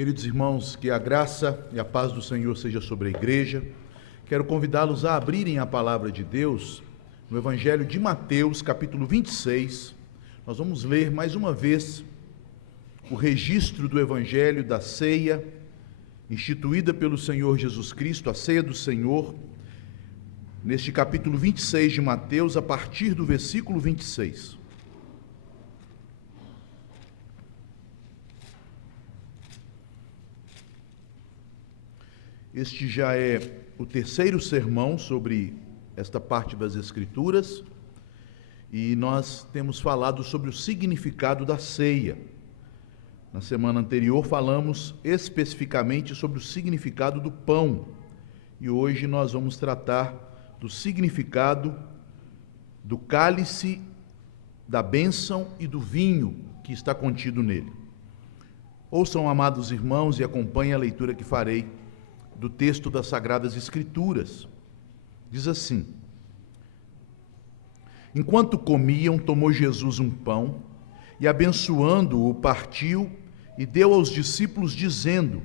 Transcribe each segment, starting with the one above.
Queridos irmãos, que a graça e a paz do Senhor seja sobre a igreja. Quero convidá-los a abrirem a palavra de Deus no Evangelho de Mateus, capítulo 26. Nós vamos ler mais uma vez o registro do Evangelho da ceia, instituída pelo Senhor Jesus Cristo, a ceia do Senhor, neste capítulo 26 de Mateus, a partir do versículo 26. Este já é o terceiro sermão sobre esta parte das Escrituras e nós temos falado sobre o significado da ceia. Na semana anterior falamos especificamente sobre o significado do pão e hoje nós vamos tratar do significado do cálice, da bênção e do vinho que está contido nele. Ouçam, amados irmãos, e acompanhem a leitura que farei do texto das Sagradas Escrituras. Diz assim: Enquanto comiam, tomou Jesus um pão e, abençoando-o, partiu e deu aos discípulos, dizendo: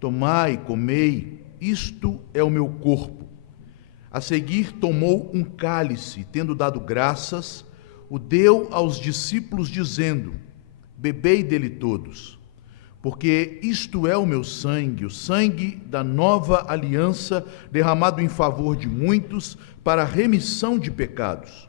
Tomai, comei, isto é o meu corpo. A seguir tomou um cálice, tendo dado graças, o deu aos discípulos, dizendo: Bebei dele todos, porque isto é o meu sangue, o sangue da nova aliança, derramado em favor de muitos, para a remissão de pecados.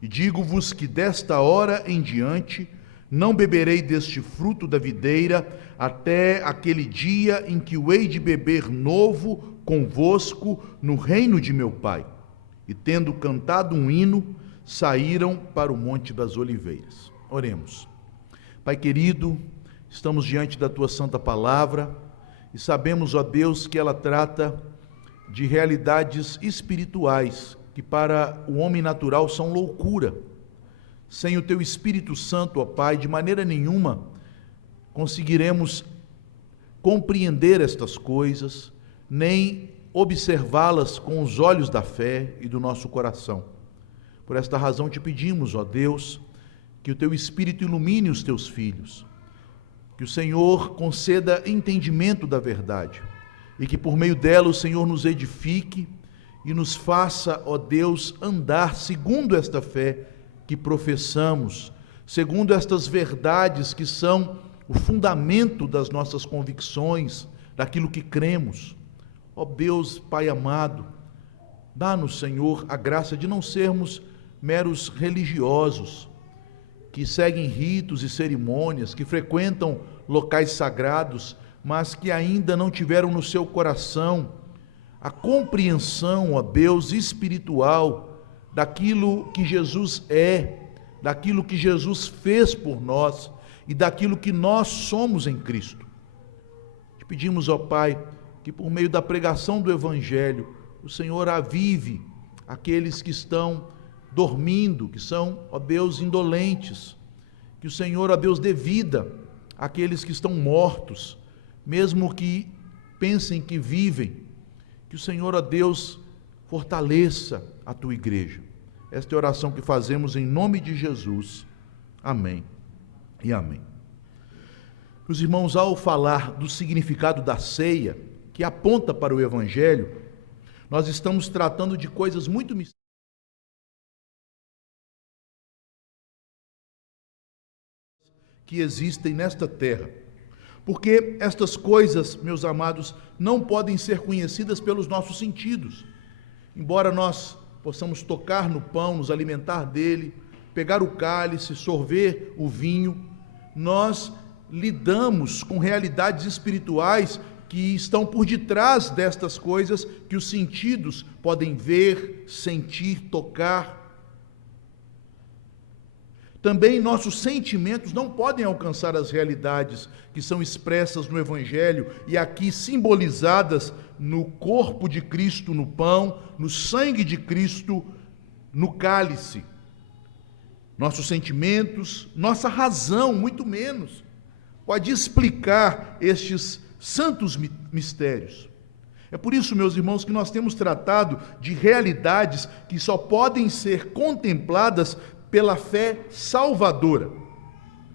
E digo-vos que desta hora em diante não beberei deste fruto da videira, até aquele dia em que o hei de beber novo convosco no reino de meu Pai. E tendo cantado um hino, saíram para o Monte das Oliveiras. Oremos. Pai querido, estamos diante da Tua Santa Palavra e sabemos, ó Deus, que ela trata de realidades espirituais que para o homem natural são loucura. Sem o Teu Espírito Santo, ó Pai, de maneira nenhuma conseguiremos compreender estas coisas, nem observá-las com os olhos da fé e do nosso coração. Por esta razão te pedimos, ó Deus, que o Teu Espírito ilumine os Teus filhos, que o Senhor conceda entendimento da verdade e que por meio dela o Senhor nos edifique e nos faça, ó Deus, andar segundo esta fé que professamos, segundo estas verdades que são o fundamento das nossas convicções, daquilo que cremos. Ó Deus, Pai amado, dá-nos, Senhor, a graça de não sermos meros religiosos, que seguem ritos e cerimônias, que frequentam locais sagrados, mas que ainda não tiveram no seu coração a compreensão, ó Deus, espiritual daquilo que Jesus é, daquilo que Jesus fez por nós e daquilo que nós somos em Cristo. Te pedimos, ó Pai, que por meio da pregação do Evangelho, o Senhor avive aqueles que estão dormindo, que são, ó Deus, indolentes, que o Senhor, ó Deus, dê vida àqueles que estão mortos, mesmo que pensem que vivem, que o Senhor, ó Deus, fortaleça a Tua igreja. Esta é a oração que fazemos em nome de Jesus. Amém e amém. Os irmãos, ao falar do significado da ceia, que aponta para o Evangelho, nós estamos tratando de coisas muito mistériosas que existem nesta terra, porque estas coisas, meus amados, não podem ser conhecidas pelos nossos sentidos. Embora nós possamos tocar no pão, nos alimentar dele, pegar o cálice, sorver o vinho, nós lidamos com realidades espirituais que estão por detrás destas coisas que os sentidos podem ver, sentir, tocar. Também nossos sentimentos não podem alcançar as realidades que são expressas no Evangelho e aqui simbolizadas no corpo de Cristo no pão, no sangue de Cristo no cálice. Nossos sentimentos, nossa razão, muito menos, pode explicar estes santos mistérios. É por isso, meus irmãos, que nós temos tratado de realidades que só podem ser contempladas pela fé salvadora.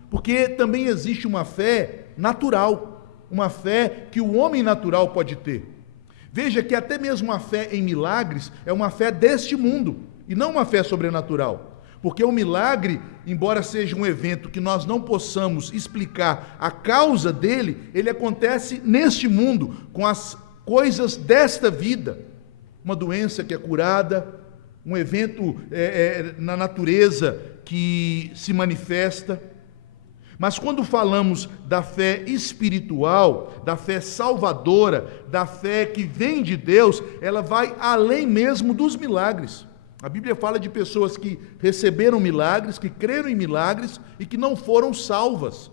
Porque também existe uma fé natural. uma fé que o homem natural pode ter. Veja que até mesmo a fé em milagres é uma fé deste mundo, e não uma fé sobrenatural. Porque o milagre, embora seja um evento que nós não possamos explicar a causa dele, ele acontece neste mundo, com as coisas desta vida. Uma doença que é curada, um evento na natureza que se manifesta. Mas quando falamos da fé espiritual, da fé salvadora, da fé que vem de Deus, ela vai além mesmo dos milagres. A Bíblia fala de pessoas que receberam milagres, que creram em milagres e que não foram salvas.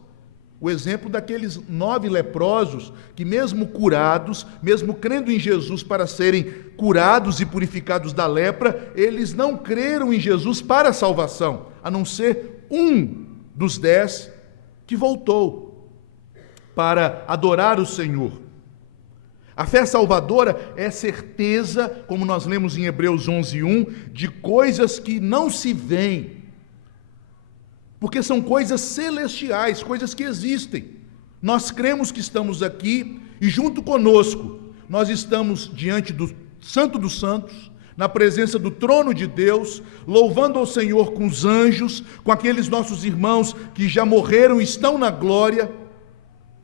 O exemplo daqueles 9 leprosos que, mesmo curados, mesmo crendo em Jesus para serem curados e purificados da lepra, eles não creram em Jesus para a salvação, a não ser um dos 10 que voltou para adorar o Senhor. A fé salvadora é certeza, como nós lemos em Hebreus 11:1, de coisas que não se veem, porque são coisas celestiais, coisas que existem. Nós cremos que estamos aqui e junto conosco nós estamos diante do Santo dos Santos, na presença do trono de Deus, louvando ao Senhor com os anjos, com aqueles nossos irmãos que já morreram e estão na glória.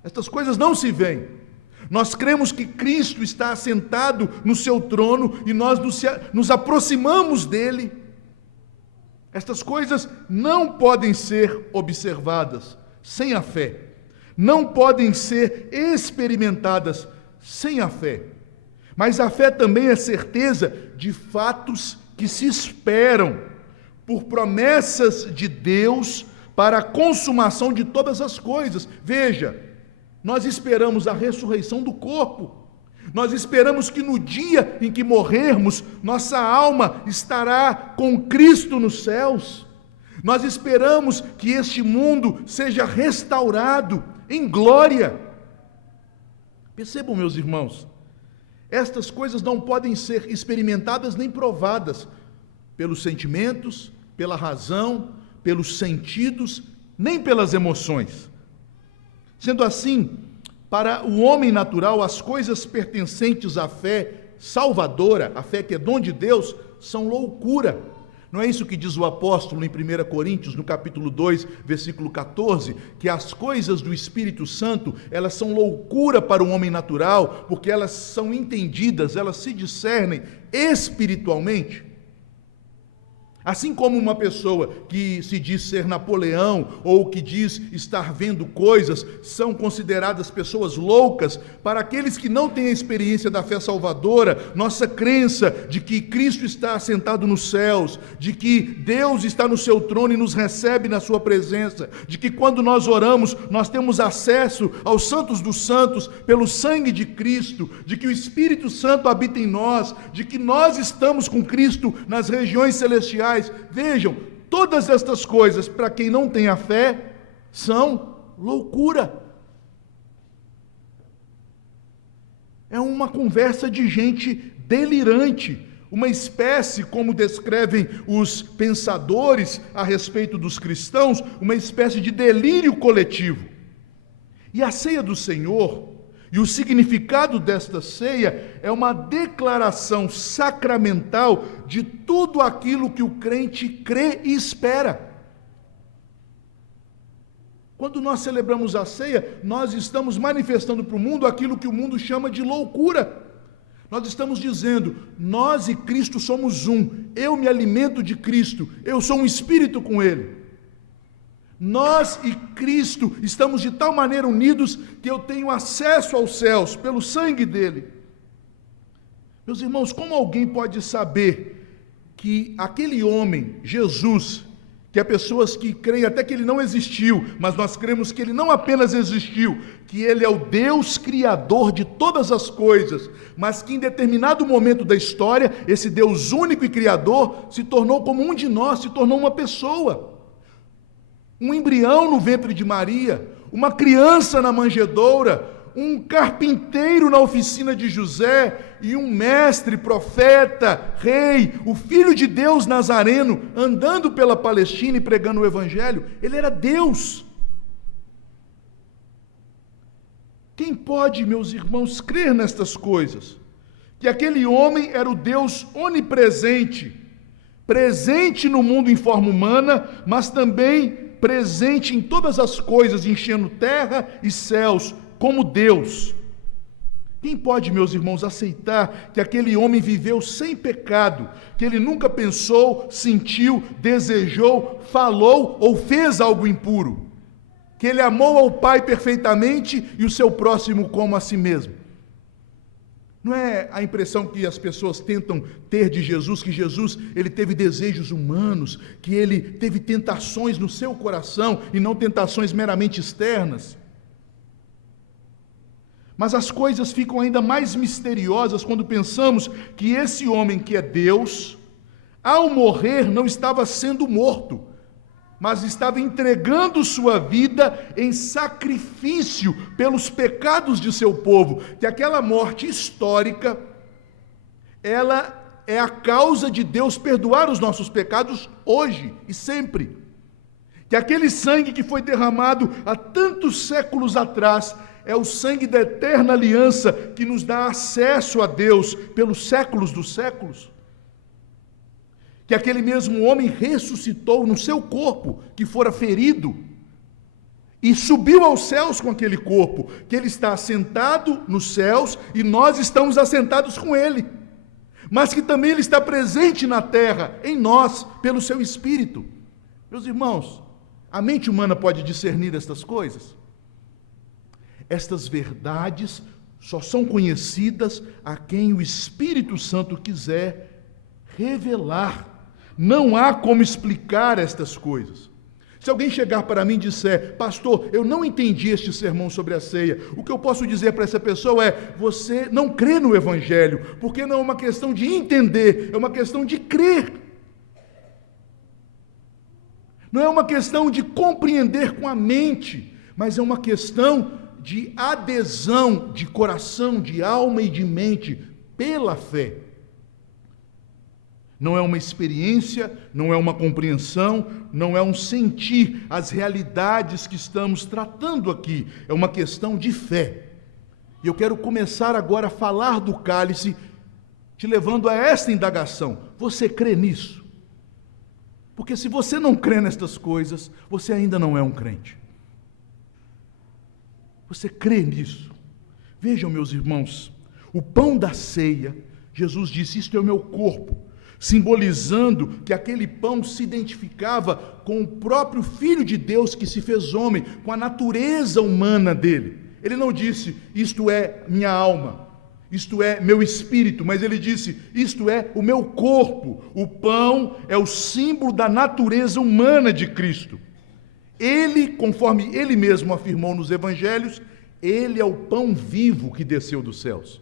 Estas coisas não se veem. Nós cremos que Cristo está assentado no seu trono e nós nos aproximamos dele. Estas coisas não podem ser observadas sem a fé, não podem ser experimentadas sem a fé. Mas a fé também é certeza de fatos que se esperam, por promessas de Deus para a consumação de todas as coisas. Veja, nós esperamos a ressurreição do corpo. Nós esperamos que no dia em que morrermos, nossa alma estará com Cristo nos céus. Nós esperamos que este mundo seja restaurado em glória. Percebam, meus irmãos, estas coisas não podem ser experimentadas nem provadas pelos sentimentos, pela razão, pelos sentidos, nem pelas emoções. Sendo assim, para o homem natural, as coisas pertencentes à fé salvadora, a fé que é dom de Deus, são loucura. Não é isso que diz o apóstolo em 1 Coríntios, no capítulo 2, versículo 14, que as coisas do Espírito Santo, elas são loucura para o homem natural, porque elas são entendidas, elas se discernem espiritualmente. Assim como uma pessoa que se diz ser Napoleão ou que diz estar vendo coisas, são consideradas pessoas loucas, para aqueles que não têm a experiência da fé salvadora, nossa crença de que Cristo está assentado nos céus, de que Deus está no seu trono e nos recebe na sua presença, de que quando nós oramos, nós temos acesso aos santos dos santos pelo sangue de Cristo, de que o Espírito Santo habita em nós, de que nós estamos com Cristo nas regiões celestiais. Vejam, todas estas coisas, para quem não tem a fé, são loucura. É uma conversa de gente delirante, uma espécie, como descrevem os pensadores a respeito dos cristãos, uma espécie de delírio coletivo. E a ceia do Senhor, e o significado desta ceia é uma declaração sacramental de tudo aquilo que o crente crê e espera. Quando nós celebramos a ceia, nós estamos manifestando para o mundo aquilo que o mundo chama de loucura. Nós estamos dizendo, nós e Cristo somos um, eu me alimento de Cristo, eu sou um espírito com Ele. Nós e Cristo estamos de tal maneira unidos que eu tenho acesso aos céus pelo sangue dele. Meus irmãos, como alguém pode saber que aquele homem, Jesus, que há pessoas que creem até que ele não existiu, mas nós cremos que ele não apenas existiu, que ele é o Deus criador de todas as coisas, mas que em determinado momento da história, esse Deus único e criador se tornou como um de nós, se tornou uma pessoa. Um embrião no ventre de Maria, uma criança na manjedoura, um carpinteiro na oficina de José e um mestre, profeta, rei, o Filho de Deus Nazareno, andando pela Palestina e pregando o Evangelho. Ele era Deus. Quem pode, meus irmãos, crer nestas coisas? Que aquele homem era o Deus onipresente, presente no mundo em forma humana, mas também presente em todas as coisas, enchendo terra e céus, como Deus. Quem pode, meus irmãos, aceitar que aquele homem viveu sem pecado, que ele nunca pensou, sentiu, desejou, falou ou fez algo impuro? Que ele amou ao Pai perfeitamente e o seu próximo como a si mesmo? Não é a impressão que as pessoas tentam ter de Jesus, que Jesus ele teve desejos humanos, que ele teve tentações no seu coração e não tentações meramente externas? Mas as coisas ficam ainda mais misteriosas quando pensamos que esse homem que é Deus, ao morrer não estava sendo morto, mas estava entregando sua vida em sacrifício pelos pecados de seu povo, que aquela morte histórica, ela é a causa de Deus perdoar os nossos pecados hoje e sempre. Que aquele sangue que foi derramado há tantos séculos atrás, é o sangue da eterna aliança que nos dá acesso a Deus pelos séculos dos séculos. Que aquele mesmo homem ressuscitou no seu corpo, que fora ferido, e subiu aos céus com aquele corpo, que ele está assentado nos céus e nós estamos assentados com ele. Mas que também ele está presente na terra, em nós, pelo seu Espírito. Meus irmãos, a mente humana pode discernir estas coisas? Estas verdades só são conhecidas a quem o Espírito Santo quiser revelar. Não há como explicar estas coisas. Se alguém chegar para mim e disser: pastor, eu não entendi este sermão sobre a ceia, o que eu posso dizer para essa pessoa é: você não crê no Evangelho, porque não é uma questão de entender, é uma questão de crer. Não é uma questão de compreender com a mente, mas é uma questão de adesão de coração, de alma e de mente pela fé. Não é uma experiência, não é uma compreensão, não é um sentir as realidades que estamos tratando aqui. É uma questão de fé. E eu quero começar agora a falar do cálice, te levando a esta indagação. Você crê nisso? Porque se você não crê nestas coisas, você ainda não é um crente. Você crê nisso? Vejam, meus irmãos, o pão da ceia, Jesus disse: isto é o meu corpo, simbolizando que aquele pão se identificava com o próprio Filho de Deus que se fez homem, com a natureza humana dele. Ele não disse: isto é minha alma, isto é meu espírito, mas ele disse: isto é o meu corpo. O pão é o símbolo da natureza humana de Cristo. Ele, conforme ele mesmo afirmou nos evangelhos, ele é o pão vivo que desceu dos céus.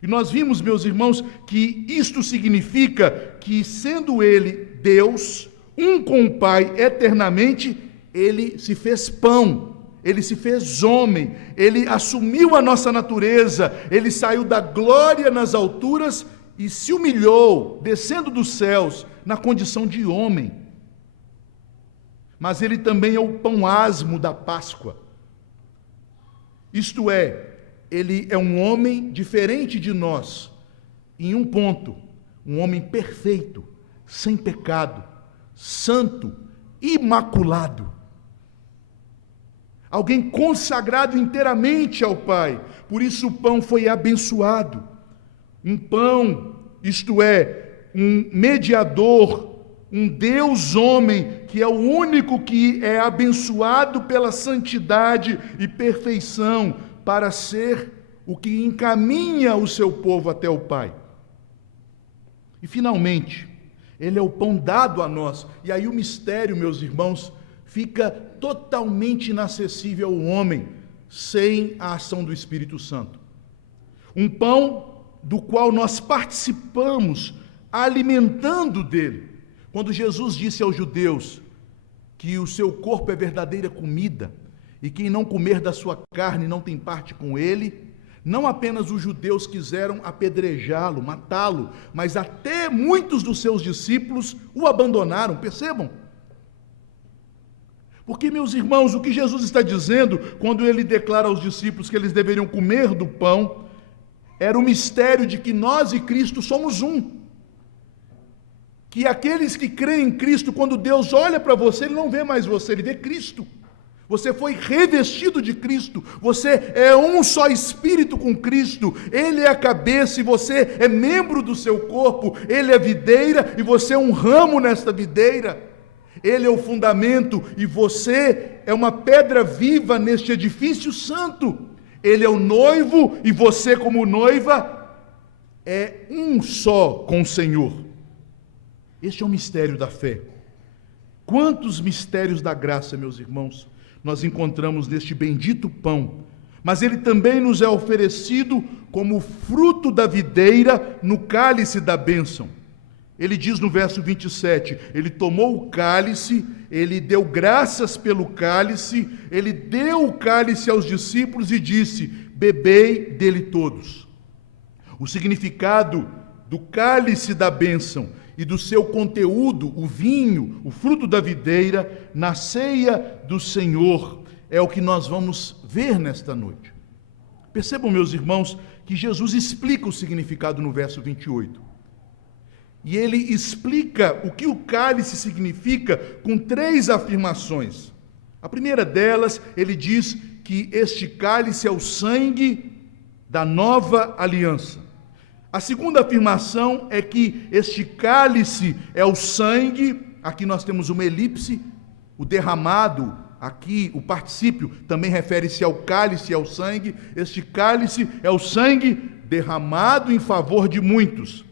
E nós vimos, meus irmãos, que isto significa que, sendo ele Deus, um com o Pai eternamente, ele se fez pão, ele se fez homem, ele assumiu a nossa natureza, ele saiu da glória nas alturas e se humilhou, descendo dos céus, na condição de homem. Mas ele também é o pão asmo da Páscoa. Isto é, ele é um homem diferente de nós, em um ponto, um homem perfeito, sem pecado, santo, imaculado. Alguém consagrado inteiramente ao Pai. Por isso o pão foi abençoado. Um pão, isto é, um mediador, um Deus homem, que é o único que é abençoado pela santidade e perfeição, para ser o que encaminha o seu povo até o Pai. E finalmente, ele é o pão dado a nós. E aí o mistério, meus irmãos, fica totalmente inacessível ao homem, sem a ação do Espírito Santo. Um pão do qual nós participamos, alimentando dele. Quando Jesus disse aos judeus que o seu corpo é verdadeira comida, e quem não comer da sua carne não tem parte com ele, não apenas os judeus quiseram apedrejá-lo, matá-lo, mas até muitos dos seus discípulos o abandonaram, percebam? Porque, meus irmãos, o que Jesus está dizendo quando ele declara aos discípulos que eles deveriam comer do pão, era o mistério de que nós e Cristo somos um. Que aqueles que creem em Cristo, quando Deus olha para você, Ele não vê mais você, Ele vê Cristo. Você foi revestido de Cristo, você é um só espírito com Cristo, Ele é a cabeça e você é membro do seu corpo, Ele é a videira e você é um ramo nesta videira, Ele é o fundamento e você é uma pedra viva neste edifício santo, Ele é o noivo e você, como noiva, é um só com o Senhor. Este é o mistério da fé. Quantos mistérios da graça, meus irmãos, nós encontramos neste bendito pão, mas ele também nos é oferecido como fruto da videira no cálice da bênção. Ele diz no verso 27, ele tomou o cálice, ele deu graças pelo cálice, ele deu o cálice aos discípulos e disse: bebei dele todos. O significado do cálice da bênção e do seu conteúdo, o vinho, o fruto da videira, na ceia do Senhor, é o que nós vamos ver nesta noite. Percebam, meus irmãos, que Jesus explica o significado no verso 28. E ele explica o que o cálice significa com 3 afirmações. A primeira delas, ele diz que este cálice é o sangue da nova aliança. A segunda afirmação é que este cálice é o sangue, aqui nós temos uma elipse, o derramado, aqui o particípio também refere-se ao cálice e ao sangue, este cálice é o sangue derramado em favor de muitos.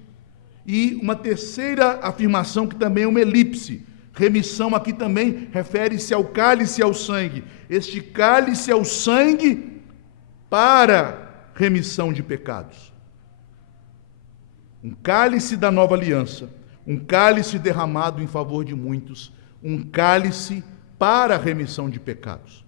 E uma terceira afirmação que também é uma elipse, remissão aqui também refere-se ao cálice e ao sangue, este cálice é o sangue para remissão de pecados. Um cálice da nova aliança, um cálice derramado em favor de muitos, um cálice para a remissão de pecados.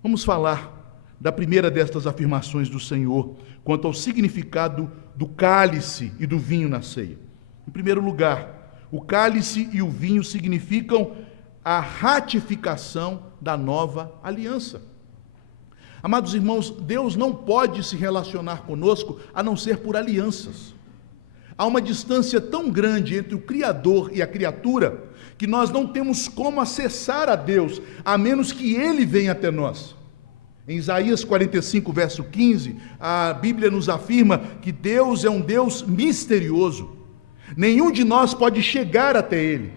Vamos falar da primeira destas afirmações do Senhor, quanto ao significado do cálice e do vinho na ceia. Em primeiro lugar, o cálice e o vinho significam a ratificação da nova aliança. Amados irmãos, Deus não pode se relacionar conosco a não ser por alianças. Há uma distância tão grande entre o Criador e a criatura que nós não temos como acessar a Deus, a menos que Ele venha até nós. Em Isaías 45, verso 15, a Bíblia nos afirma que Deus é um Deus misterioso. Nenhum de nós pode chegar até Ele.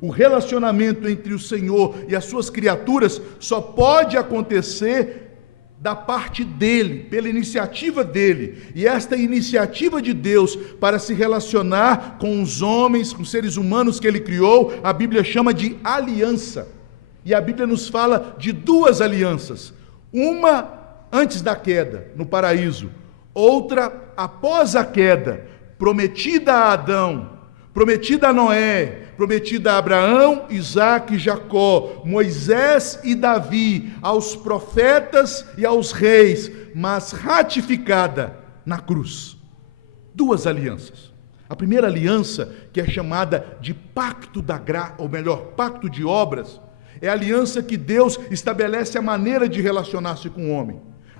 O relacionamento entre o Senhor e as suas criaturas só pode acontecer da parte dele, pela iniciativa dele. E esta iniciativa de Deus para se relacionar com os homens, com os seres humanos que ele criou, a Bíblia chama de aliança. E a Bíblia nos fala de 2 alianças. Uma antes da queda, no paraíso. Outra após a queda, prometida a Adão, prometida a Noé, prometida a Abraão, Isaque e Jacó, Moisés e Davi, aos profetas e aos reis, mas ratificada na cruz. 2 alianças. A primeira aliança, que é chamada de pacto da graça, ou melhor, pacto de obras, é a aliança que Deus estabelece a maneira de relacionar-se com o homem.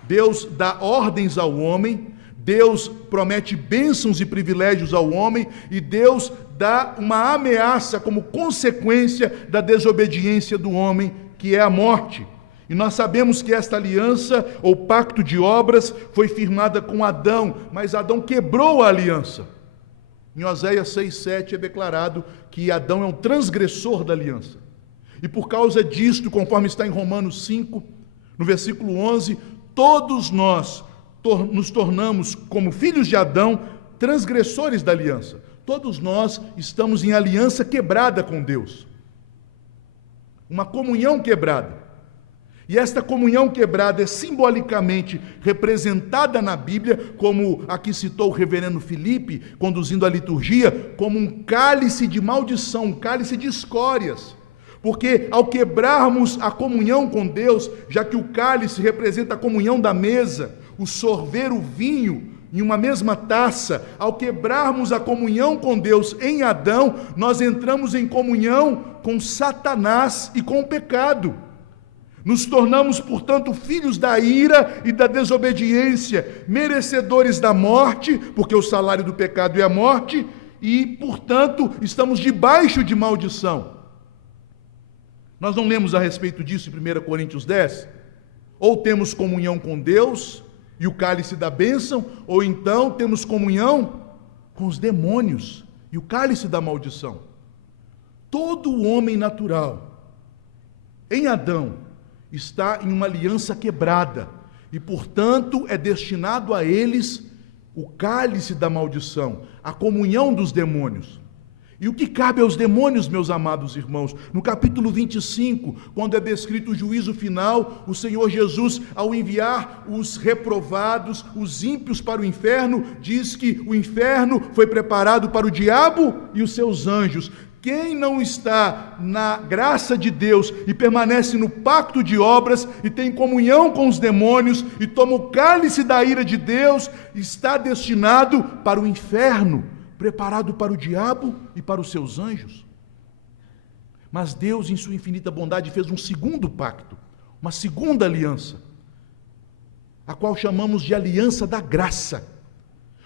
Deus dá ordens ao homem, Deus promete bênçãos e privilégios ao homem, e Deus dá uma ameaça como consequência da desobediência do homem, que é a morte. E nós sabemos que esta aliança, ou pacto de obras, foi firmada com Adão, mas Adão quebrou a aliança. Em Oséias 6,7 é declarado que Adão é um transgressor da aliança. E por causa disto, conforme está em Romanos 5, no versículo 11, todos nós nos tornamos, como filhos de Adão, transgressores da aliança. Todos nós estamos em aliança quebrada com Deus. Uma comunhão quebrada. E esta comunhão quebrada é simbolicamente representada na Bíblia, como aqui citou o reverendo Felipe, conduzindo a liturgia, como um cálice de maldição, um cálice de escórias. Porque ao quebrarmos a comunhão com Deus, já que o cálice representa a comunhão da mesa, o sorver o vinho em uma mesma taça, ao quebrarmos a comunhão com Deus em Adão, nós entramos em comunhão com Satanás e com o pecado. Nos tornamos, portanto, filhos da ira e da desobediência, merecedores da morte, porque o salário do pecado é a morte, e, portanto, estamos debaixo de maldição. Nós não lemos a respeito disso em 1 Coríntios 10? Ou temos comunhão com Deus e o cálice da bênção, ou então temos comunhão com os demônios e o cálice da maldição. Todo o homem natural, em Adão, está em uma aliança quebrada, e, portanto, é destinado a eles o cálice da maldição, a comunhão dos demônios. E o que cabe aos demônios, meus amados irmãos? No capítulo 25, quando é descrito o juízo final, o Senhor Jesus, ao enviar os reprovados, os ímpios para o inferno, diz que o inferno foi preparado para o diabo e os seus anjos. Quem não está na graça de Deus e permanece no pacto de obras e tem comunhão com os demônios e toma o cálice da ira de Deus, está destinado para o inferno, preparado para o diabo e para os seus anjos. Mas Deus, em sua infinita bondade, fez um segundo pacto, uma segunda aliança, a qual chamamos de aliança da graça.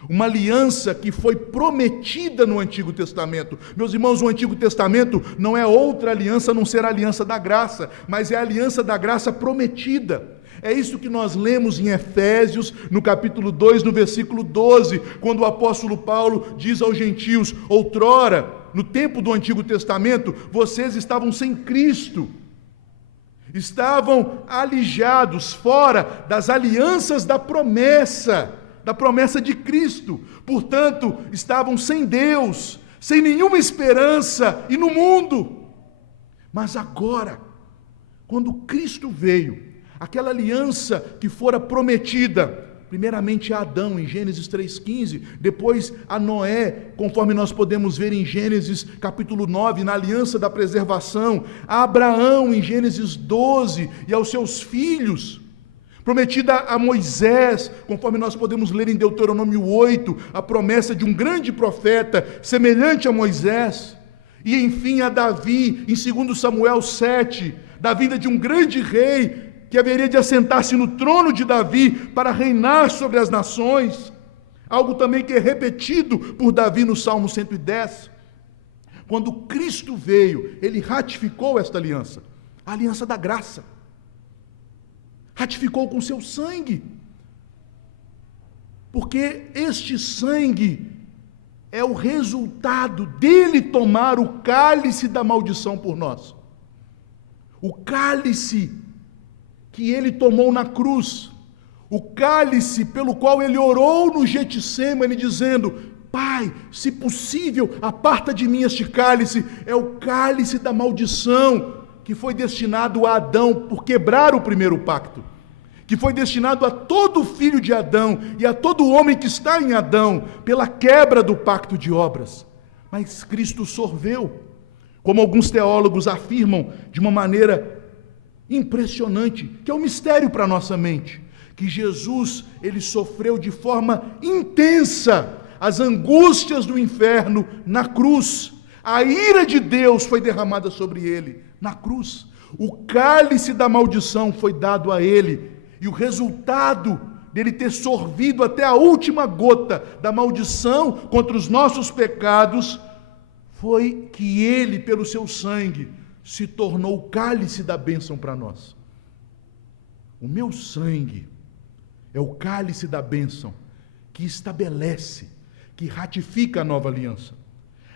Uma aliança que foi prometida no Antigo Testamento. Meus irmãos, o Antigo Testamento não é outra aliança a não ser a aliança da graça, mas é a aliança da graça prometida. É isso que nós lemos em Efésios, no capítulo 2, no versículo 12, quando o apóstolo Paulo diz aos gentios: outrora, no tempo do Antigo Testamento, vocês estavam sem Cristo, estavam alijados, fora das alianças da promessa de Cristo, portanto, estavam sem Deus, sem nenhuma esperança e no mundo. Mas agora, quando Cristo veio, aquela aliança que fora prometida, primeiramente a Adão, em Gênesis 3,15, depois a Noé, conforme nós podemos ver em Gênesis capítulo 9, na aliança da preservação, a Abraão, em Gênesis 12, e aos seus filhos, prometida a Moisés, conforme nós podemos ler em Deuteronômio 8, a promessa de um grande profeta, semelhante a Moisés, e enfim a Davi, em 2 Samuel 7, da vinda de um grande rei, que haveria de assentar-se no trono de Davi para reinar sobre as nações, algo também que é repetido por Davi no Salmo 110. Quando Cristo veio, ele ratificou esta aliança, a aliança da graça, ratificou com seu sangue, porque este sangue é o resultado dele tomar o cálice da maldição por nós, o cálice que ele tomou na cruz, o cálice pelo qual ele orou no Getsêmani, dizendo: Pai, se possível, aparta de mim este cálice. É o cálice da maldição que foi destinado a Adão por quebrar o primeiro pacto, que foi destinado a todo filho de Adão e a todo homem que está em Adão pela quebra do pacto de obras. Mas Cristo sorveu, como alguns teólogos afirmam de uma maneira impressionante, que é um mistério para a nossa mente, que Jesus, ele sofreu de forma intensa as angústias do inferno na cruz. A ira de Deus foi derramada sobre ele na cruz. O cálice da maldição foi dado a ele, e o resultado dele ter sorvido até a última gota da maldição contra os nossos pecados foi que ele, pelo seu sangue, se tornou o cálice da bênção para nós. O meu sangue é o cálice da bênção que estabelece, que ratifica a nova aliança.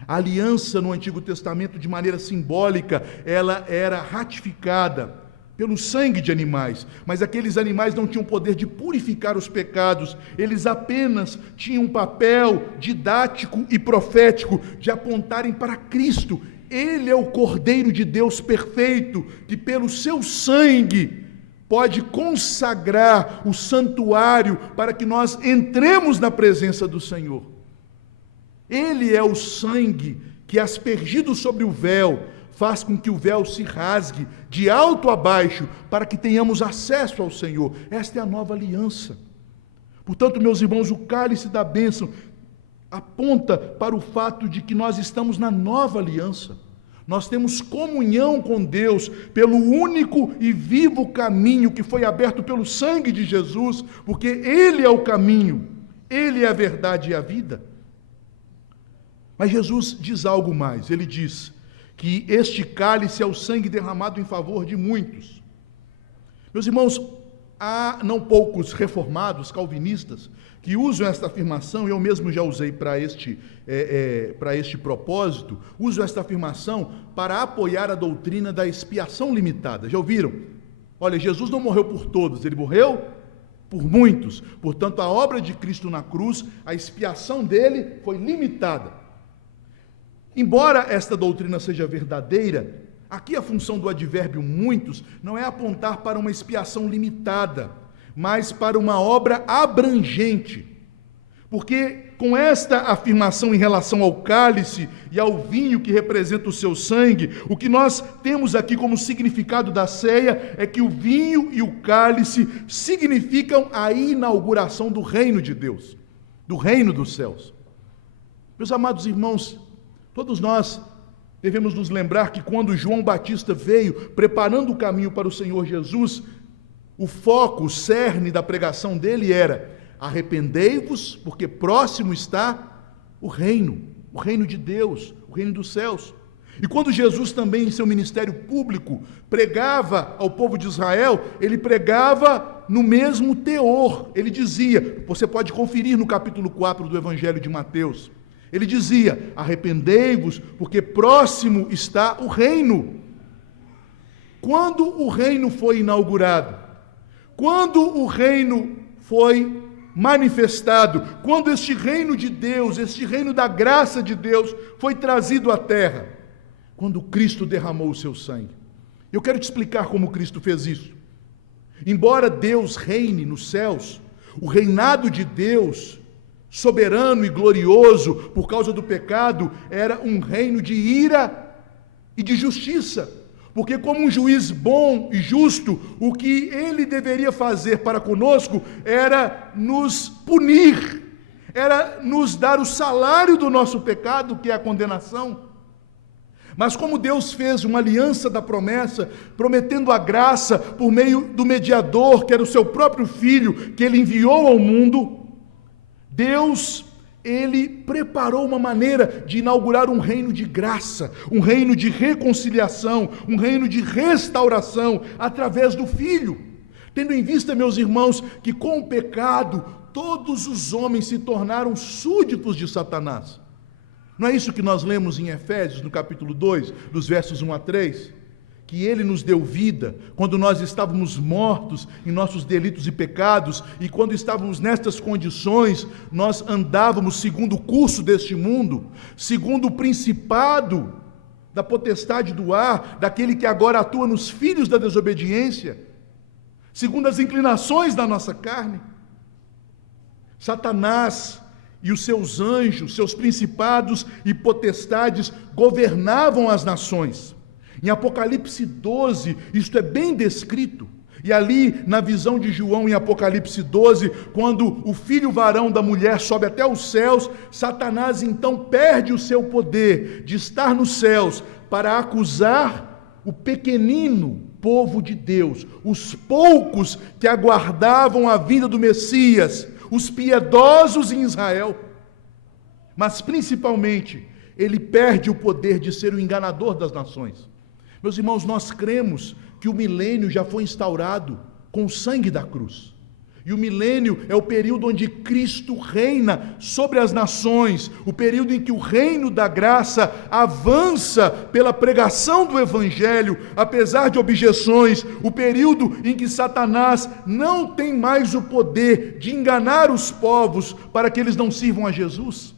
A aliança no Antigo Testamento, de maneira simbólica, ela era ratificada pelo sangue de animais, mas aqueles animais não tinham poder de purificar os pecados, eles apenas tinham um papel didático e profético de apontarem para Cristo. Ele é o Cordeiro de Deus perfeito, que pelo seu sangue pode consagrar o santuário para que nós entremos na presença do Senhor. Ele é o sangue que, aspergido sobre o véu, faz com que o véu se rasgue de alto a baixo, para que tenhamos acesso ao Senhor. Esta é a nova aliança. Portanto, meus irmãos, o cálice da bênção aponta para o fato de que nós estamos na nova aliança. Nós temos comunhão com Deus pelo único e vivo caminho que foi aberto pelo sangue de Jesus, porque Ele é o caminho, Ele é a verdade e a vida. Mas Jesus diz algo mais, Ele diz que este cálice é o sangue derramado em favor de muitos. Meus irmãos, há não poucos reformados, calvinistas, que usam esta afirmação, e eu mesmo já usei para este propósito, uso esta afirmação para apoiar a doutrina da expiação limitada. Já ouviram? Olha, Jesus não morreu por todos, Ele morreu por muitos. Portanto, a obra de Cristo na cruz, a expiação dele foi limitada. Embora esta doutrina seja verdadeira, aqui a função do advérbio muitos não é apontar para uma expiação limitada, mas para uma obra abrangente. Porque com esta afirmação em relação ao cálice e ao vinho que representa o seu sangue, o que nós temos aqui como significado da ceia é que o vinho e o cálice significam a inauguração do reino de Deus, do reino dos céus. Meus amados irmãos, todos nós devemos nos lembrar que quando João Batista veio preparando o caminho para o Senhor Jesus, o foco, o cerne da pregação dele era: arrependei-vos, porque próximo está o reino de Deus, o reino dos céus. E quando Jesus também em seu ministério público pregava ao povo de Israel, ele pregava no mesmo teor. Ele dizia, você pode conferir no capítulo 4 do Evangelho de Mateus, ele dizia: arrependei-vos, porque próximo está o reino. Quando o reino foi inaugurado, quando o reino foi manifestado, quando este reino de Deus, este reino da graça de Deus foi trazido à terra, quando Cristo derramou o seu sangue. Eu quero te explicar como Cristo fez isso. Embora Deus reine nos céus, o reinado de Deus, soberano e glorioso por causa do pecado, era um reino de ira e de justiça. Porque como um juiz bom e justo, o que ele deveria fazer para conosco era nos punir, era nos dar o salário do nosso pecado, que é a condenação. Mas como Deus fez uma aliança da promessa, prometendo a graça por meio do mediador, que era o seu próprio Filho, que ele enviou ao mundo, Deus, ele preparou uma maneira de inaugurar um reino de graça, um reino de reconciliação, um reino de restauração através do Filho. Tendo em vista, meus irmãos, que com o pecado todos os homens se tornaram súditos de Satanás. Não é isso que nós lemos em Efésios, no capítulo 2, dos versos 1 a 3? Que Ele nos deu vida quando nós estávamos mortos em nossos delitos e pecados, e quando estávamos nestas condições, nós andávamos segundo o curso deste mundo, segundo o principado da potestade do ar, daquele que agora atua nos filhos da desobediência, segundo as inclinações da nossa carne. Satanás e os seus anjos, seus principados e potestades governavam as nações. Em Apocalipse 12, isto é bem descrito. E ali, na visão de João, em Apocalipse 12, quando o filho varão da mulher sobe até os céus, Satanás então perde o seu poder de estar nos céus para acusar o pequenino povo de Deus, os poucos que aguardavam a vinda do Messias, os piedosos em Israel. Mas principalmente, ele perde o poder de ser o enganador das nações. Meus irmãos, nós cremos que o milênio já foi instaurado com o sangue da cruz. E o milênio é o período onde Cristo reina sobre as nações, o período em que o reino da graça avança pela pregação do Evangelho, apesar de objeções, o período em que Satanás não tem mais o poder de enganar os povos para que eles não sirvam a Jesus.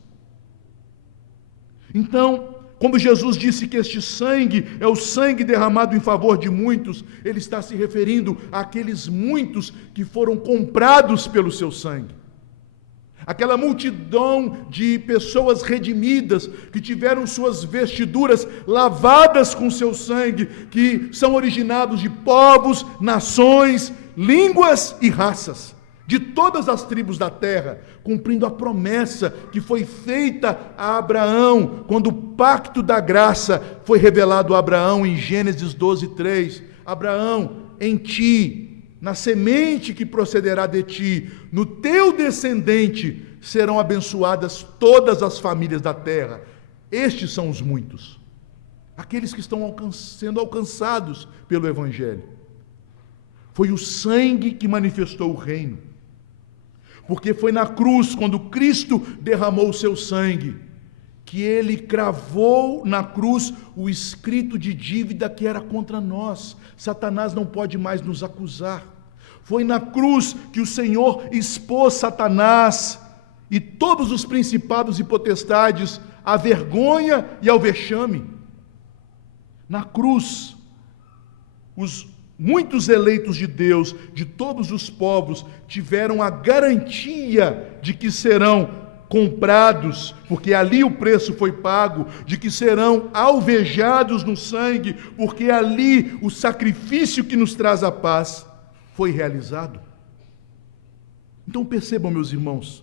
Então, quando Jesus disse que este sangue é o sangue derramado em favor de muitos, ele está se referindo àqueles muitos que foram comprados pelo seu sangue. Aquela multidão de pessoas redimidas, que tiveram suas vestiduras lavadas com seu sangue, que são originados de povos, nações, línguas e raças, de todas as tribos da terra, cumprindo a promessa que foi feita a Abraão, quando o pacto da graça foi revelado a Abraão em Gênesis 12:3. Abraão, em ti, na semente que procederá de ti, no teu descendente, serão abençoadas todas as famílias da terra. Estes são os muitos, aqueles que estão sendo alcançados pelo Evangelho. Foi o sangue que manifestou o reino. Porque foi na cruz, quando Cristo derramou o seu sangue, que ele cravou na cruz o escrito de dívida que era contra nós. Satanás não pode mais nos acusar. Foi na cruz que o Senhor expôs Satanás e todos os principados e potestades à vergonha e ao vexame. Na cruz, muitos eleitos de Deus, de todos os povos, tiveram a garantia de que serão comprados, porque ali o preço foi pago, de que serão alvejados no sangue, porque ali o sacrifício que nos traz a paz foi realizado. Então percebam, meus irmãos,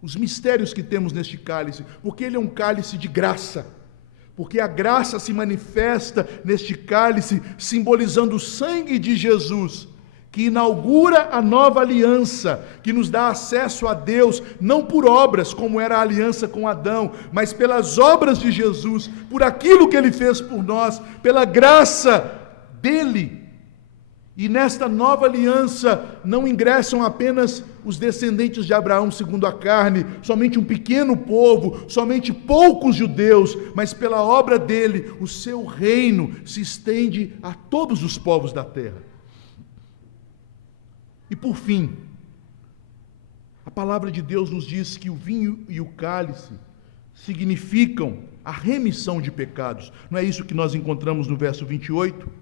os mistérios que temos neste cálice, porque ele é um cálice de graça. Porque a graça se manifesta neste cálice, simbolizando o sangue de Jesus, que inaugura a nova aliança, que nos dá acesso a Deus, não por obras, como era a aliança com Adão, mas pelas obras de Jesus, por aquilo que ele fez por nós, pela graça dele. E nesta nova aliança não ingressam apenas os descendentes de Abraão segundo a carne, somente um pequeno povo, somente poucos judeus, mas pela obra dele, o seu reino se estende a todos os povos da terra. E por fim, a palavra de Deus nos diz que o vinho e o cálice significam a remissão de pecados. Não é isso que nós encontramos no verso 28?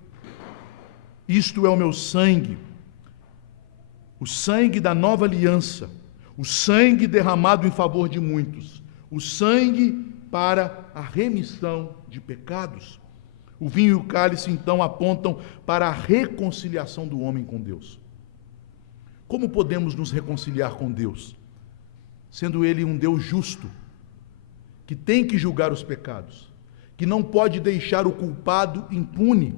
Isto é o meu sangue, o sangue da nova aliança, o sangue derramado em favor de muitos, o sangue para a remissão de pecados. O vinho e o cálice, então, apontam para a reconciliação do homem com Deus. Como podemos nos reconciliar com Deus? Sendo Ele um Deus justo, que tem que julgar os pecados, que não pode deixar o culpado impune,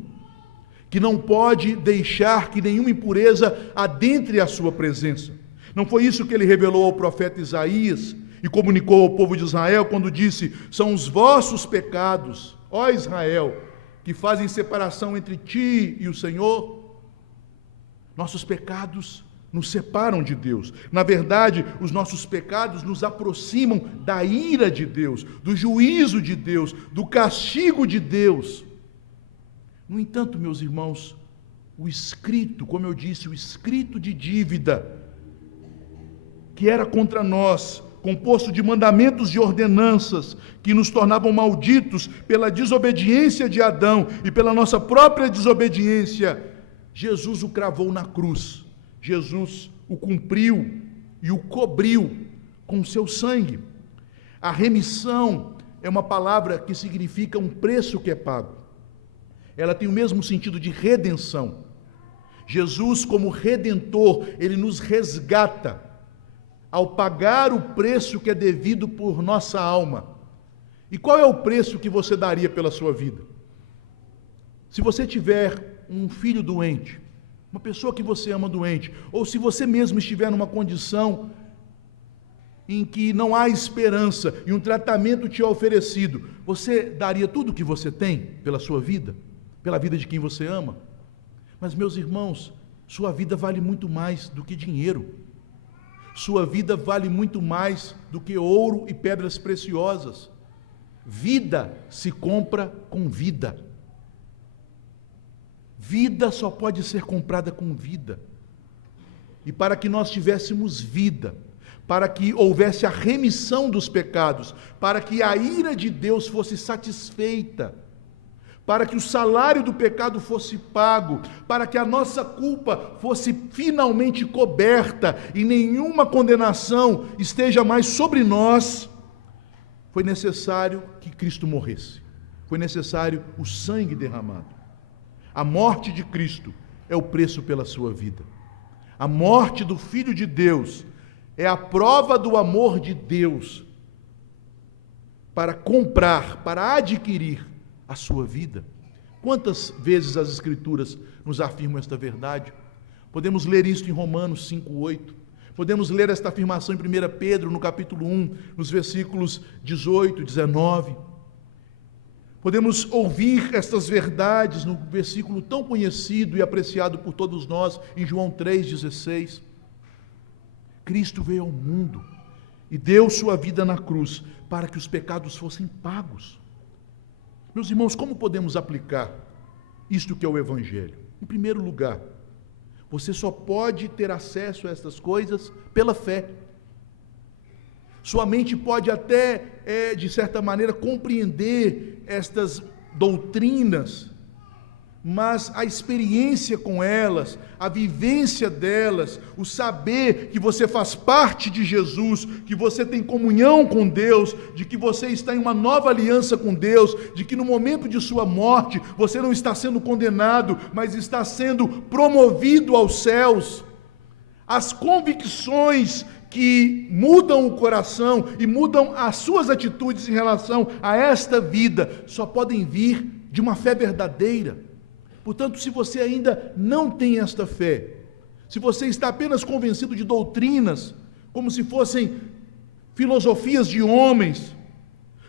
que não pode deixar que nenhuma impureza adentre a sua presença. Não foi isso que ele revelou ao profeta Isaías e comunicou ao povo de Israel quando disse: são os vossos pecados, ó Israel, que fazem separação entre ti e o Senhor. Nossos pecados nos separam de Deus. Na verdade, os nossos pecados nos aproximam da ira de Deus, do juízo de Deus, do castigo de Deus. No entanto, meus irmãos, o escrito, como eu disse, o escrito de dívida, que era contra nós, composto de mandamentos e ordenanças, que nos tornavam malditos pela desobediência de Adão e pela nossa própria desobediência, Jesus o cravou na cruz. Jesus o cumpriu e o cobriu com o seu sangue. A remissão é uma palavra que significa um preço que é pago. Ela tem o mesmo sentido de redenção. Jesus, como redentor, ele nos resgata ao pagar o preço que é devido por nossa alma. E qual é o preço que você daria pela sua vida? Se você tiver um filho doente, uma pessoa que você ama doente, ou se você mesmo estiver numa condição em que não há esperança e um tratamento te é oferecido, você daria tudo o que você tem pela sua vida? Pela vida de quem você ama? Mas, meus irmãos, sua vida vale muito mais do que dinheiro. Sua vida vale muito mais do que ouro e pedras preciosas. Vida se compra com vida. Vida só pode ser comprada com vida. E para que nós tivéssemos vida, para que houvesse a remissão dos pecados, para que a ira de Deus fosse satisfeita, para que o salário do pecado fosse pago, para que a nossa culpa fosse finalmente coberta e nenhuma condenação esteja mais sobre nós, foi necessário que Cristo morresse. Foi necessário o sangue derramado. A morte de Cristo é o preço pela sua vida. A morte do Filho de Deus é a prova do amor de Deus para comprar, para adquirir a sua vida. Quantas vezes as Escrituras nos afirmam esta verdade? Podemos ler isso em Romanos 5:8. Podemos ler esta afirmação em 1 Pedro, no capítulo 1, nos versículos 18 e 19. Podemos ouvir estas verdades no versículo tão conhecido e apreciado por todos nós, em João 3,16. Cristo veio ao mundo e deu sua vida na cruz para que os pecados fossem pagos. Meus irmãos, como podemos aplicar isto que é o Evangelho? Em primeiro lugar, você só pode ter acesso a estas coisas pela fé. Sua mente pode até, de certa maneira, compreender estas doutrinas, mas a experiência com elas, a vivência delas, o saber que você faz parte de Jesus, que você tem comunhão com Deus, de que você está em uma nova aliança com Deus, de que no momento de sua morte você não está sendo condenado, mas está sendo promovido aos céus. As convicções que mudam o coração e mudam as suas atitudes em relação a esta vida só podem vir de uma fé verdadeira. Portanto, se você ainda não tem esta fé, se você está apenas convencido de doutrinas, como se fossem filosofias de homens,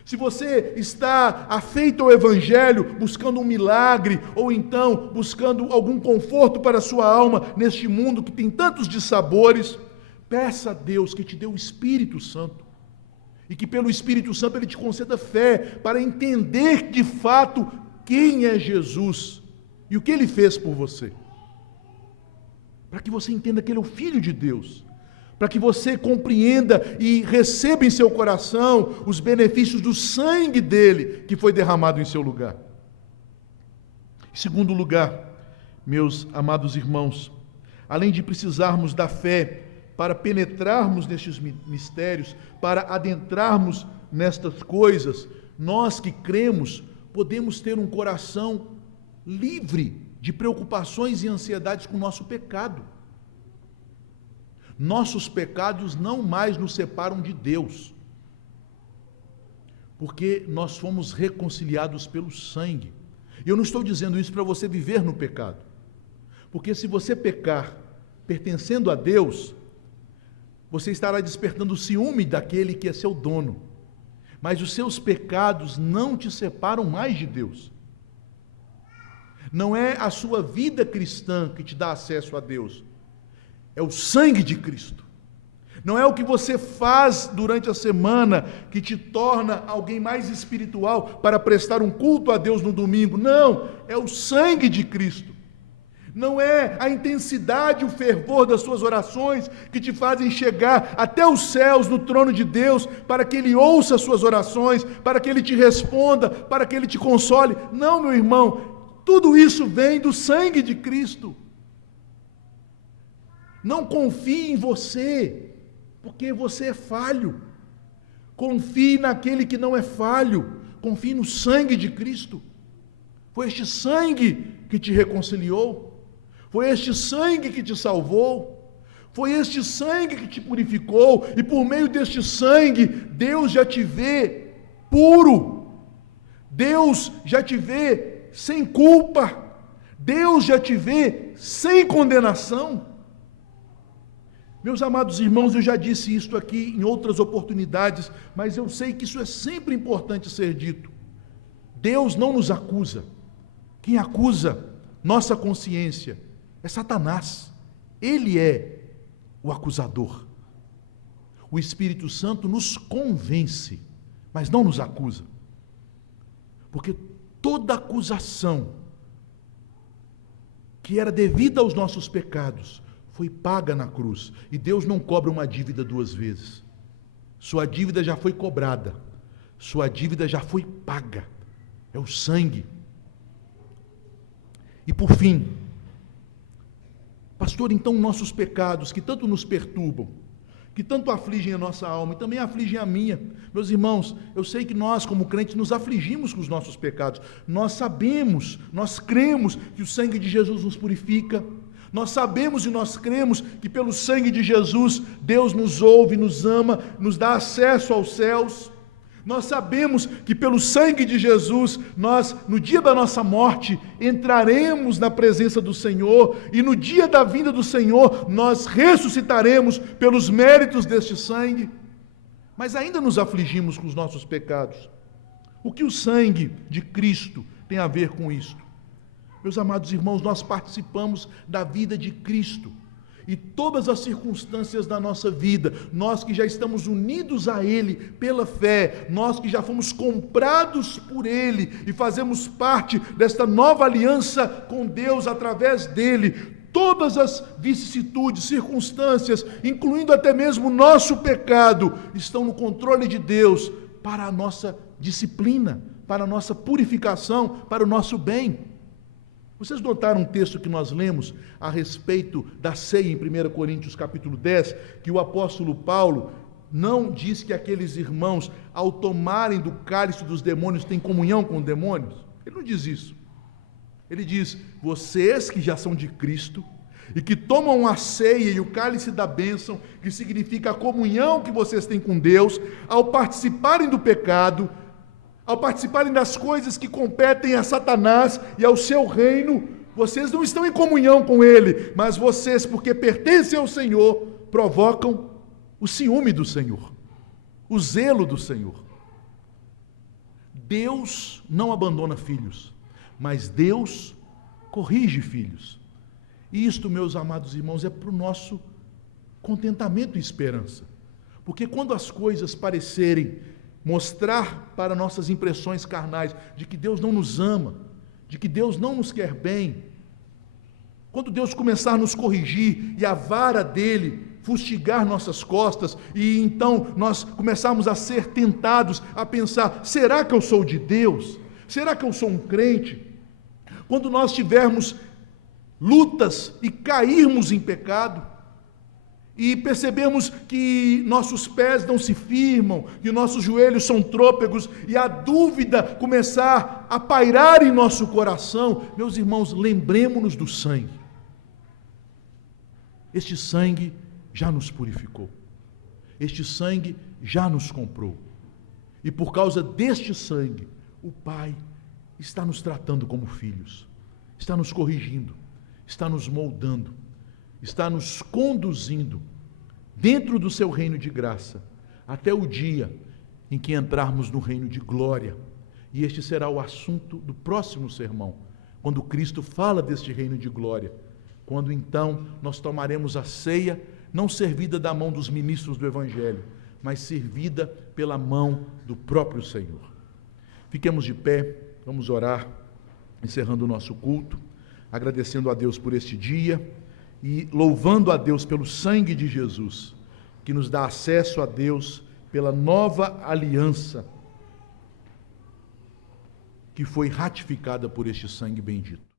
se você está afeito ao Evangelho, buscando um milagre, ou então buscando algum conforto para a sua alma neste mundo que tem tantos dissabores, peça a Deus que te dê o Espírito Santo, e que pelo Espírito Santo Ele te conceda fé, para entender de fato quem é Jesus, e o que Ele fez por você, para que você entenda que Ele é o Filho de Deus, para que você compreenda e receba em seu coração os benefícios do sangue dEle, que foi derramado em seu lugar. Em segundo lugar, meus amados irmãos, além de precisarmos da fé para penetrarmos nestes mistérios, para adentrarmos nestas coisas, nós que cremos, podemos ter um coração livre de preocupações e ansiedades com o nosso pecado. Nossos pecados não mais nos separam de Deus, porque nós fomos reconciliados pelo sangue. E eu não estou dizendo isso para você viver no pecado, porque se você pecar pertencendo a Deus, você estará despertando o ciúme daquele que é seu dono, mas os seus pecados não te separam mais de Deus. Não é a sua vida cristã que te dá acesso a Deus, é o sangue de Cristo. Não é o que você faz durante a semana que te torna alguém mais espiritual para prestar um culto a Deus no domingo. Não, é o sangue de Cristo. Não é a intensidade, o fervor das suas orações que te fazem chegar até os céus, no trono de Deus, para que Ele ouça as suas orações, para que Ele te responda, para que Ele te console. Não, meu irmão, tudo isso vem do sangue de Cristo. Não confie em você, porque você é falho. Confie naquele que não é falho. Confie no sangue de Cristo. Foi este sangue que te reconciliou. Foi este sangue que te salvou. Foi este sangue que te purificou. E por meio deste sangue, Deus já te vê puro. Deus já te vê sem culpa. Deus já te vê sem condenação. Meus amados irmãos, eu já disse isto aqui em outras oportunidades, mas eu sei que isso é sempre importante ser dito. Deus não nos acusa. Quem acusa nossa consciência é Satanás. Ele é o acusador. O Espírito Santo nos convence, mas não nos acusa. Porque toda acusação que era devida aos nossos pecados foi paga na cruz. E Deus não cobra uma dívida duas vezes. Sua dívida já foi cobrada. Sua dívida já foi paga. É o sangue. E por fim, pastor, então nossos pecados que tanto nos perturbam, que tanto afligem a nossa alma e também afligem a minha. Meus irmãos, eu sei que nós como crentes nos afligimos com os nossos pecados. Nós sabemos, nós cremos que o sangue de Jesus nos purifica. Nós sabemos e nós cremos que pelo sangue de Jesus, Deus nos ouve, nos ama, nos dá acesso aos céus. Nós sabemos que pelo sangue de Jesus, nós, no dia da nossa morte, entraremos na presença do Senhor, e no dia da vinda do Senhor, nós ressuscitaremos pelos méritos deste sangue. Mas ainda nos afligimos com os nossos pecados. O que o sangue de Cristo tem a ver com isto? Meus amados irmãos, nós participamos da vida de Cristo. E todas as circunstâncias da nossa vida, nós que já estamos unidos a Ele pela fé, nós que já fomos comprados por Ele e fazemos parte desta nova aliança com Deus através dEle, todas as vicissitudes, circunstâncias, incluindo até mesmo o nosso pecado, estão no controle de Deus para a nossa disciplina, para a nossa purificação, para o nosso bem. Vocês notaram um texto que nós lemos a respeito da ceia em 1 Coríntios capítulo 10, que o apóstolo Paulo não diz que aqueles irmãos, ao tomarem do cálice dos demônios, têm comunhão com os demônios? Ele não diz isso. Ele diz, vocês que já são de Cristo, e que tomam a ceia e o cálice da bênção, que significa a comunhão que vocês têm com Deus, ao participarem do pecado, ao participarem das coisas que competem a Satanás e ao seu reino, vocês não estão em comunhão com ele, mas vocês, porque pertencem ao Senhor, provocam o ciúme do Senhor, o zelo do Senhor. Deus não abandona filhos, mas Deus corrige filhos. E isto, meus amados irmãos, é para o nosso contentamento e esperança. Porque quando as coisas parecerem mostrar para nossas impressões carnais de que Deus não nos ama, de que Deus não nos quer bem, quando Deus começar a nos corrigir e a vara dele fustigar nossas costas, e então nós começarmos a ser tentados a pensar, será que eu sou de Deus? Será que eu sou um crente? Quando nós tivermos lutas e cairmos em pecado, e percebemos que nossos pés não se firmam, que nossos joelhos são trôpegos, e a dúvida começar a pairar em nosso coração, meus irmãos, lembremos-nos do sangue. Este sangue já nos purificou, este sangue já nos comprou, e por causa deste sangue, o Pai está nos tratando como filhos, está nos corrigindo, está nos moldando, está nos conduzindo dentro do seu reino de graça, até o dia em que entrarmos no reino de glória. E este será o assunto do próximo sermão, quando Cristo fala deste reino de glória, quando então nós tomaremos a ceia, não servida da mão dos ministros do Evangelho, mas servida pela mão do próprio Senhor. Fiquemos de pé, vamos orar, encerrando o nosso culto, agradecendo a Deus por este dia, e louvando a Deus pelo sangue de Jesus, que nos dá acesso a Deus pela nova aliança, que foi ratificada por este sangue bendito.